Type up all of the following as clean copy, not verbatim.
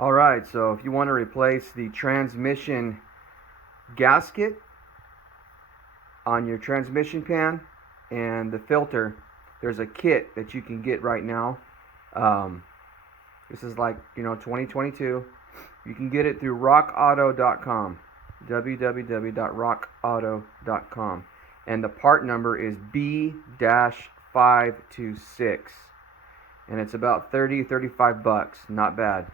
Alright, so if you want to replace the transmission gasket on your transmission pan and the filter, there's a kit that you can get right now. This is like, 2022. You can get it through rockauto.com, www.rockauto.com, and the part number is B-526, and it's about 35 bucks, not bad.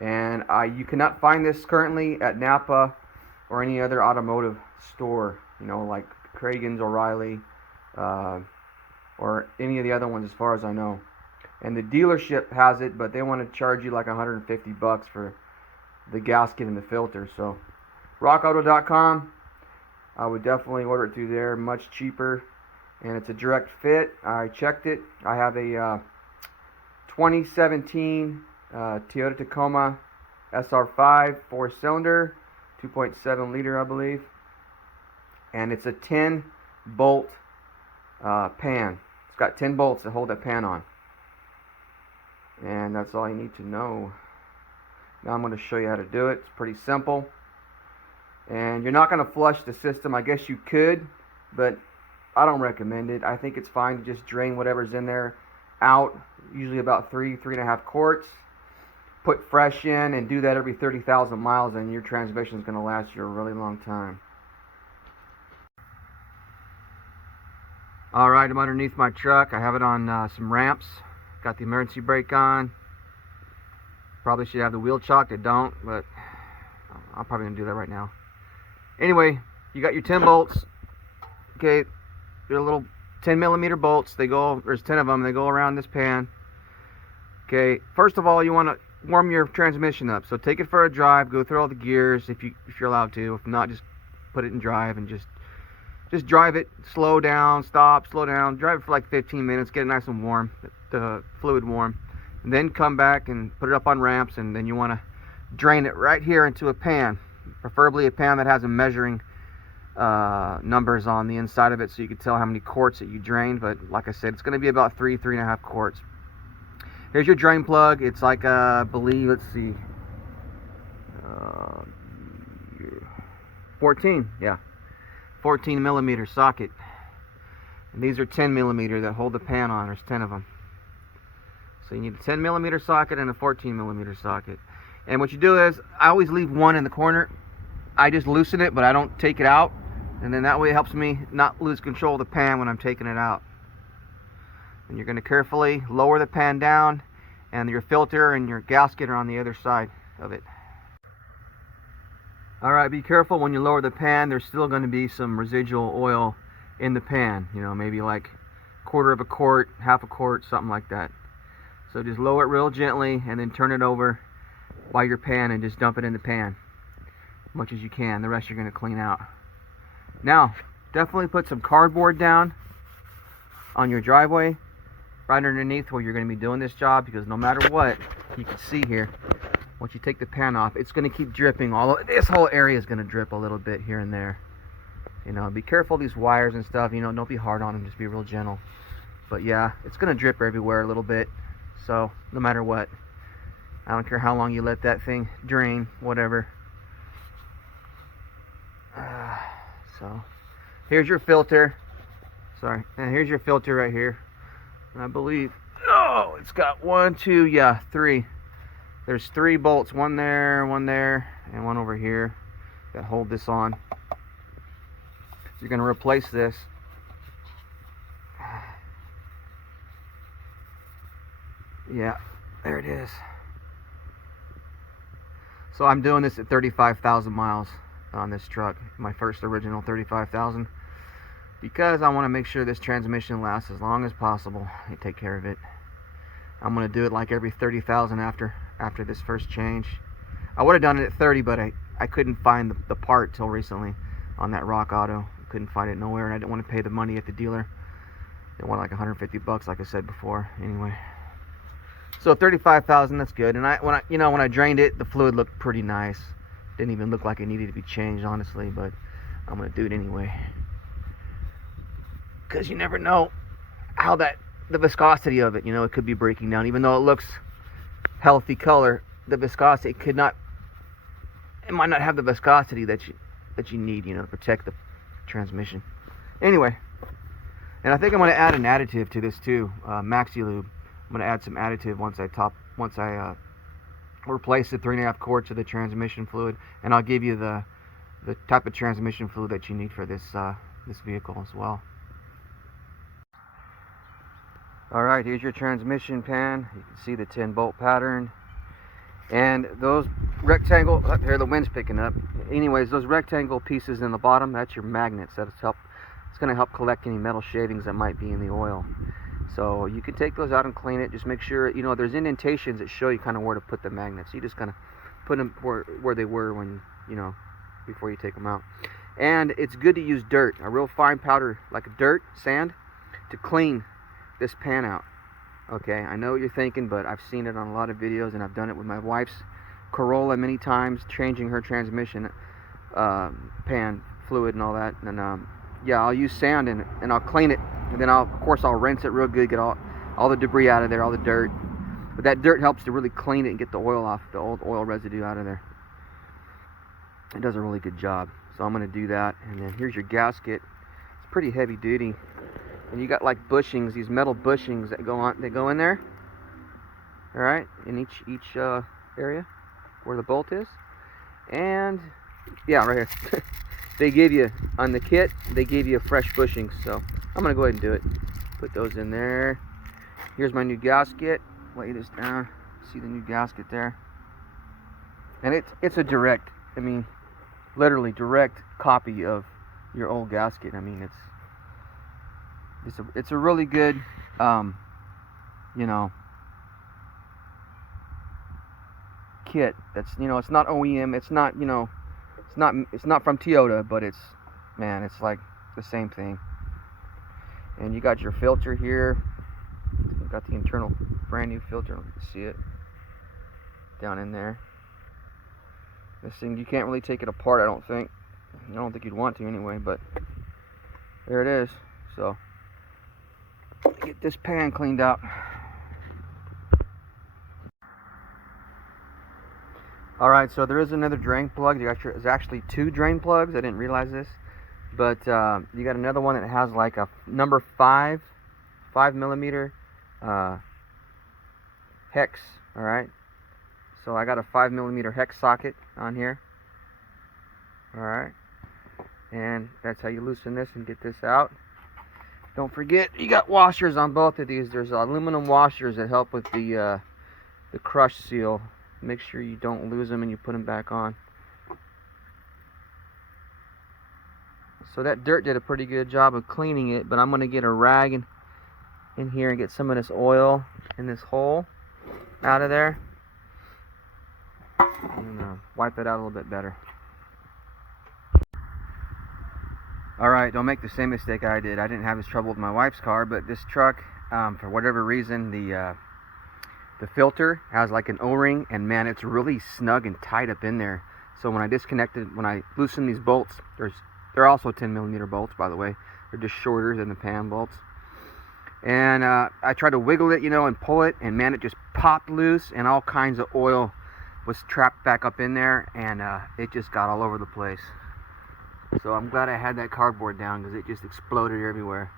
And you cannot find this currently at Napa or any other automotive store, like Kragen's, O'Reilly, or any of the other ones as far as I know. And the dealership has it, but they want to charge you like 150 bucks for the gasket and the filter. So rockauto.com, I would definitely order it through there, much cheaper, and it's a direct fit. I checked it. I have a 2017 Toyota Tacoma SR5 4-cylinder, 2.7 liter, I believe, and it's a 10 bolt pan. It's got 10 bolts to hold that pan on, and that's all you need to know. Now I'm going to show you how to do it. It's pretty simple, and you're not going to flush the system. I guess you could, but I don't recommend it. I think it's fine to just drain whatever's in there out, usually about 3.5 quarts. Put fresh in, and do that every 30,000 miles, and your transmission is going to last you a really long time. Alright, I'm underneath my truck. I have it on some ramps. Got the emergency brake on. Probably should have the wheel chocked. I don't, but I'm probably going to do that right now. Anyway, you got your 10 bolts. Okay, they're little 10 millimeter bolts. There's 10 of them. They go around this pan. Okay, first of all, you want to warm your transmission up. So take it for a drive, go through all the gears if you're allowed to. If not, just put it in drive and just drive it. Slow down, stop, slow down. Drive it for like 15 minutes. Get it nice and warm, the fluid warm, and then come back and put it up on ramps. And then you want to drain it right here into a pan, preferably a pan that has a measuring numbers on the inside of it, so you can tell how many quarts that you drained. But like I said, it's going to be about 3.5 quarts. Here's your drain plug. It's like, I believe, let's see, 14 millimeter socket. And these are 10 millimeter that hold the pan on. There's 10 of them. So you need a 10 millimeter socket and a 14 millimeter socket. And what you do is, I always leave one in the corner. I just loosen it, but I don't take it out. And then that way it helps me not lose control of the pan when I'm taking it out. And you're going to carefully lower the pan down, and your filter and your gasket are on the other side of it. Alright, be careful when you lower the pan. There's still going to be some residual oil in the pan, maybe like 1/4 of a quart, 1/2 a quart, something like that. So just lower it real gently and then turn it over by your pan and just dump it in the pan as much as you can. The rest you're going to clean out. Now, definitely put some cardboard down on your driveway, right underneath where you're going to be doing this job, because no matter what, you can see here, once you take the pan off, it's going to keep dripping. This whole area is going to drip a little bit here and there. Be careful of these wires and stuff. Don't be hard on them, just be real gentle. But yeah, it's going to drip everywhere a little bit, so no matter what, I don't care how long you let that thing drain, whatever. So here's your filter. Sorry, and here's your filter right here. I believe, it's got 3. There's 3 bolts, one there, and one over here that hold this on. So you're going to replace this. Yeah, there it is. So I'm doing this at 35,000 miles on this truck, my first original 35,000. Because I want to make sure this transmission lasts as long as possible and take care of it. I'm going to do it like every 30,000 after this first change. I would have done it at 30, but I couldn't find the part till recently on that Rock Auto. I couldn't find it nowhere, and I didn't want to pay the money at the dealer. They want like 150 bucks, like I said before. Anyway, so 35,000, that's good. And when I drained it, the fluid looked pretty nice. Didn't even look like it needed to be changed, honestly, but I'm going to do it anyway. Because you never know how the viscosity of it, it could be breaking down. Even though it looks healthy color, the viscosity. It might not have the viscosity that you need, you know, to protect the transmission. Anyway, and I think I'm going to add an additive to this too, Maxi Lube. I'm going to add some additive once I replace the 3.5 quarts of the transmission fluid, and I'll give you the type of transmission fluid that you need for this this vehicle as well. Alright, here's your transmission pan. You can see the 10-bolt pattern. And those rectangle, oh, here the wind's picking up. Anyways, those rectangle pieces in the bottom, that's your magnets. It's going to help collect any metal shavings that might be in the oil. So you can take those out and clean it. Just make sure, you know, there's indentations that show you kind of where to put the magnets. You just kind of put them where they were when, you know, before you take them out. And it's good to use dirt, a real fine powder like dirt, sand, to clean this pan out. Okay, I know what you're thinking, but I've seen it on a lot of videos, and I've done it with my wife's Corolla many times, changing her transmission pan fluid and all that. And yeah, I'll use sand and I'll clean it, and then of course I'll rinse it real good, get all the debris out of there, all the dirt. But that dirt helps to really clean it and get the oil off, the old oil residue out of there. It does a really good job. So I'm going to do that. And then here's your gasket. It's pretty heavy duty. And you got like bushings, these metal bushings that go in there. All right, in each area where the bolt is. And yeah, right here. They give you on the kit, they give you a fresh bushings. So I'm gonna go ahead and do it. Put those in there. Here's my new gasket. Lay this down. See the new gasket there. And it's a direct, I mean, literally direct copy of your old gasket. I mean, it's a really good, you know, kit. That's, you know, it's not OEM. It's not, you know, it's not from Toyota, but it's like the same thing. And you got your filter here. You got the internal brand new filter. You can see it down in there. This thing, you can't really take it apart, I don't think. I don't think you'd want to anyway, but there it is. So get this pan cleaned out. Alright, so there is another drain plug. There's actually 2 drain plugs. I didn't realize this. But you got another one that has like a number 5 millimeter hex. Alright. So I got a 5 millimeter hex socket on here. Alright. And that's how you loosen this and get this out. Don't forget, you got washers on both of these. There's aluminum washers that help with the crush seal. Make sure you don't lose them and you put them back on. So that dirt did a pretty good job of cleaning it, but I'm going to get a rag in here and get some of this oil in this hole out of there. And wipe it out a little bit better. Alright, don't make the same mistake I did. I didn't have this trouble with my wife's car, but this truck, for whatever reason, the filter has like an O-ring, and man, it's really snug and tight up in there. So when I loosen these bolts, they're also 10 millimeter bolts, by the way. They're just shorter than the pan bolts. And I tried to wiggle it, you know, and pull it, and man, it just popped loose, and all kinds of oil was trapped back up in there, and it just got all over the place. So I'm glad I had that cardboard down, because it just exploded everywhere.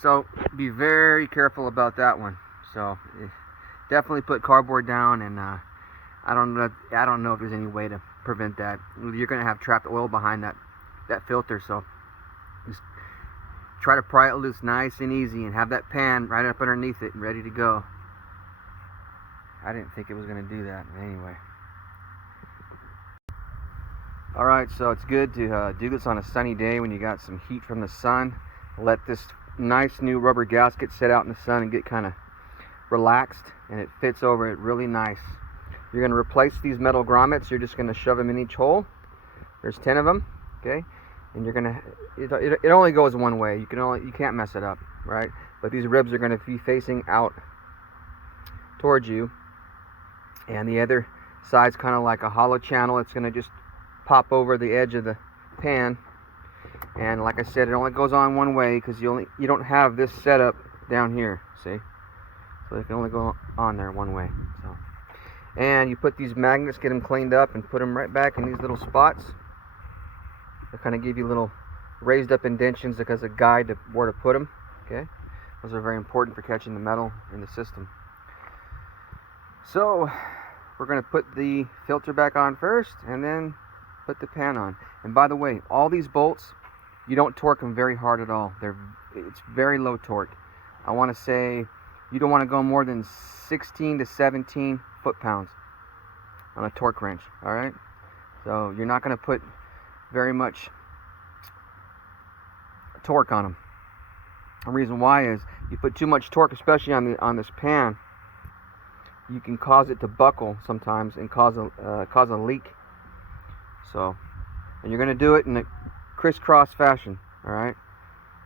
So be very careful about that one. So definitely put cardboard down, and I don't know if there's any way to prevent that. You're going to have trapped oil behind that filter, so just try to pry it loose nice and easy, and have that pan right up underneath it and ready to go. I didn't think it was going to do that, but anyway. Alright, so it's good to do this on a sunny day when you got some heat from the sun. Let this nice new rubber gasket sit out in the sun and get kind of relaxed, and it fits over it really nice. You're going to replace these metal grommets. You're just going to shove them in each hole. There's 10 of them, okay? And you're going to, it only goes one way. You can't mess it up, right? But these ribs are going to be facing out towards you, and the other side's kind of like a hollow channel. It's going to just pop over the edge of the pan, and like I said, it only goes on one way because you don't have this setup down here, see? So it can only go on there one way. So And you put these magnets, get them cleaned up, and put them right back in these little spots. They kind of give you little raised up indentions as a guide to where to put them. Okay, those are very important for catching the metal in the system. So we're going to put the filter back on first, and then put the pan on. And by the way, all these bolts, you don't torque them very hard at all. It's very low torque. I want to say you don't want to go more than 16 to 17 foot-pounds on a torque wrench. All right, so you're not going to put very much torque on them. The reason why is you put too much torque, especially on this pan, you can cause it to buckle sometimes and cause a leak. So, and you're going to do it in a crisscross fashion. All right,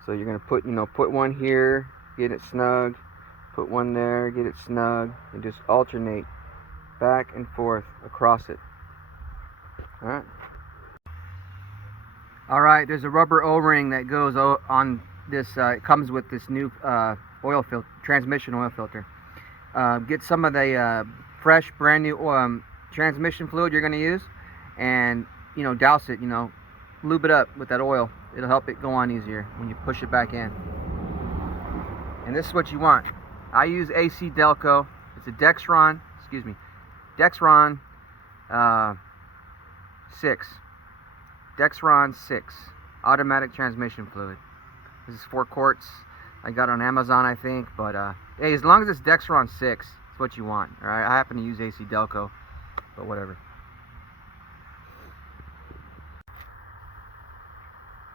so you're going to put one here, get it snug, put one there, get it snug, and just alternate back and forth across it. All right, there's a rubber O-ring that goes on this. It comes with this new oil filter, transmission oil filter. Get some of the fresh, brand new transmission fluid you're going to use, and douse it. Lube it up with that oil. It'll help it go on easier when you push it back in. And this is what you want. I use AC Delco. It's a Dexron 6. Dexron 6 automatic transmission fluid. This is 4 quarts. I got it on Amazon, I think, but hey, as long as it's Dexron 6, it's what you want. All right, I happen to use AC Delco, but whatever.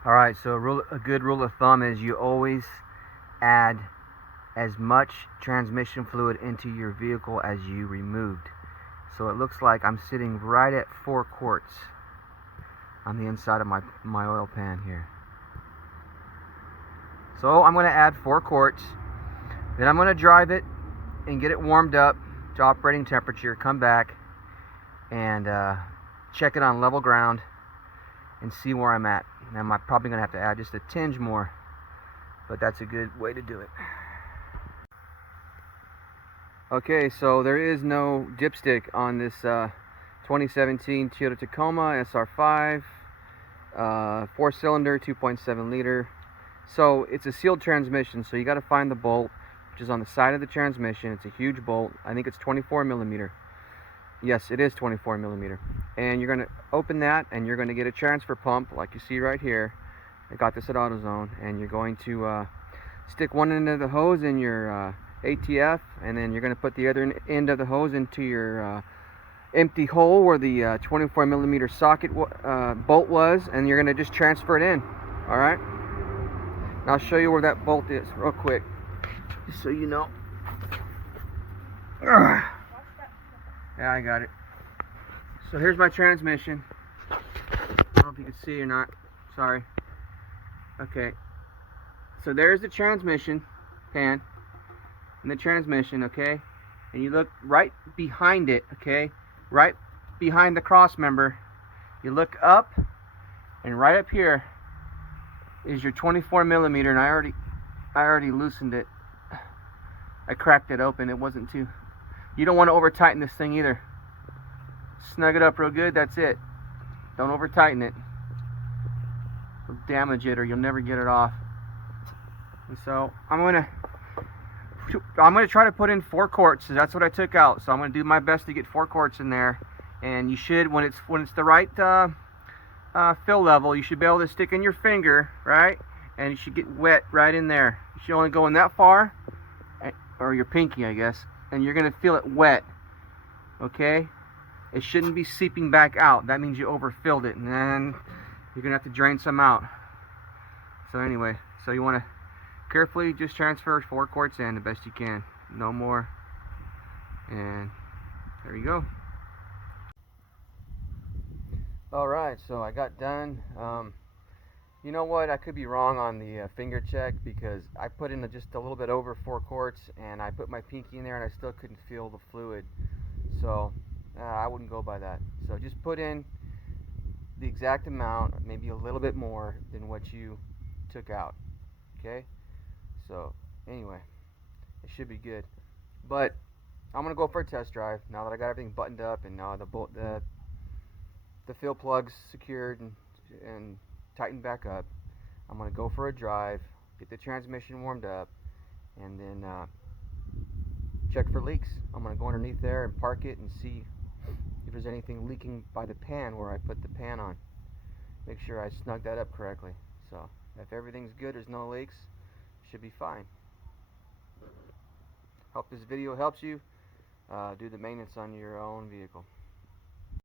All right, so a good rule of thumb is you always add as much transmission fluid into your vehicle as you removed. So it looks like I'm sitting right at 4 quarts on the inside of my oil pan here. So I'm going to add 4 quarts. Then I'm going to drive it and get it warmed up to operating temperature. Come back and check it on level ground and see where I'm at. And I'm probably going to have to add just a tinge more, but that's a good way to do it. Okay, so there is no dipstick on this 2017 Toyota Tacoma SR5, 4-cylinder, 2.7 liter. So it's a sealed transmission, so you got to find the bolt, which is on the side of the transmission. It's a huge bolt. I think it's 24 millimeter. Yes, it is 24 millimeter. And you're going to open that, and you're going to get a transfer pump, like you see right here. I got this at AutoZone, and you're going to stick one end of the hose in your ATF, and then you're going to put the other end of the hose into your empty hole where the 24 millimeter socket bolt was, and you're going to just transfer it in. All right. And I'll show you where that bolt is real quick, just so you know. Yeah, I got it. So here's my transmission. I don't know if you can see or not. Sorry. Okay. So there's the transmission pan and the transmission, okay? And you look right behind it, okay? Right behind the cross member. You look up, and right up here is your 24 millimeter, and I already loosened it. I cracked it open. It wasn't too. You don't want to over tighten this thing either. Snug it up real good. That's it. Don't over tighten it. It'll damage it, or you'll never get it off. And so I'm gonna try to put in 4 quarts. So that's what I took out. So I'm gonna do my best to get 4 quarts in there. And you should, when it's the right fill level, you should be able to stick in your finger, right? And you should get wet right in there. You should only go in that far, or your pinky, I guess. And you're gonna feel it wet. Okay? It shouldn't be seeping back out. That means you overfilled it, and then you're gonna have to drain some out. So anyway, so you want to carefully just transfer 4 quarts in the best you can, no more. And there you go. All right, so I got done. You know what? I could be wrong on the finger check, because I put in just a little bit over 4 quarts, and I put my pinky in there, and I still couldn't feel the fluid. So I wouldn't go by that. So just put in the exact amount, maybe a little bit more than what you took out. Okay? So anyway, it should be good. But I'm gonna go for a test drive now that I got everything buttoned up and now the fill plugs secured and tightened back up. I'm gonna go for a drive, get the transmission warmed up, and then check for leaks. I'm gonna go underneath there and park it and see if there's anything leaking by the pan where I put the pan on. Make sure I snug that up correctly. So if everything's good, there's no leaks, should be fine. Hope this video helps you do the maintenance on your own vehicle.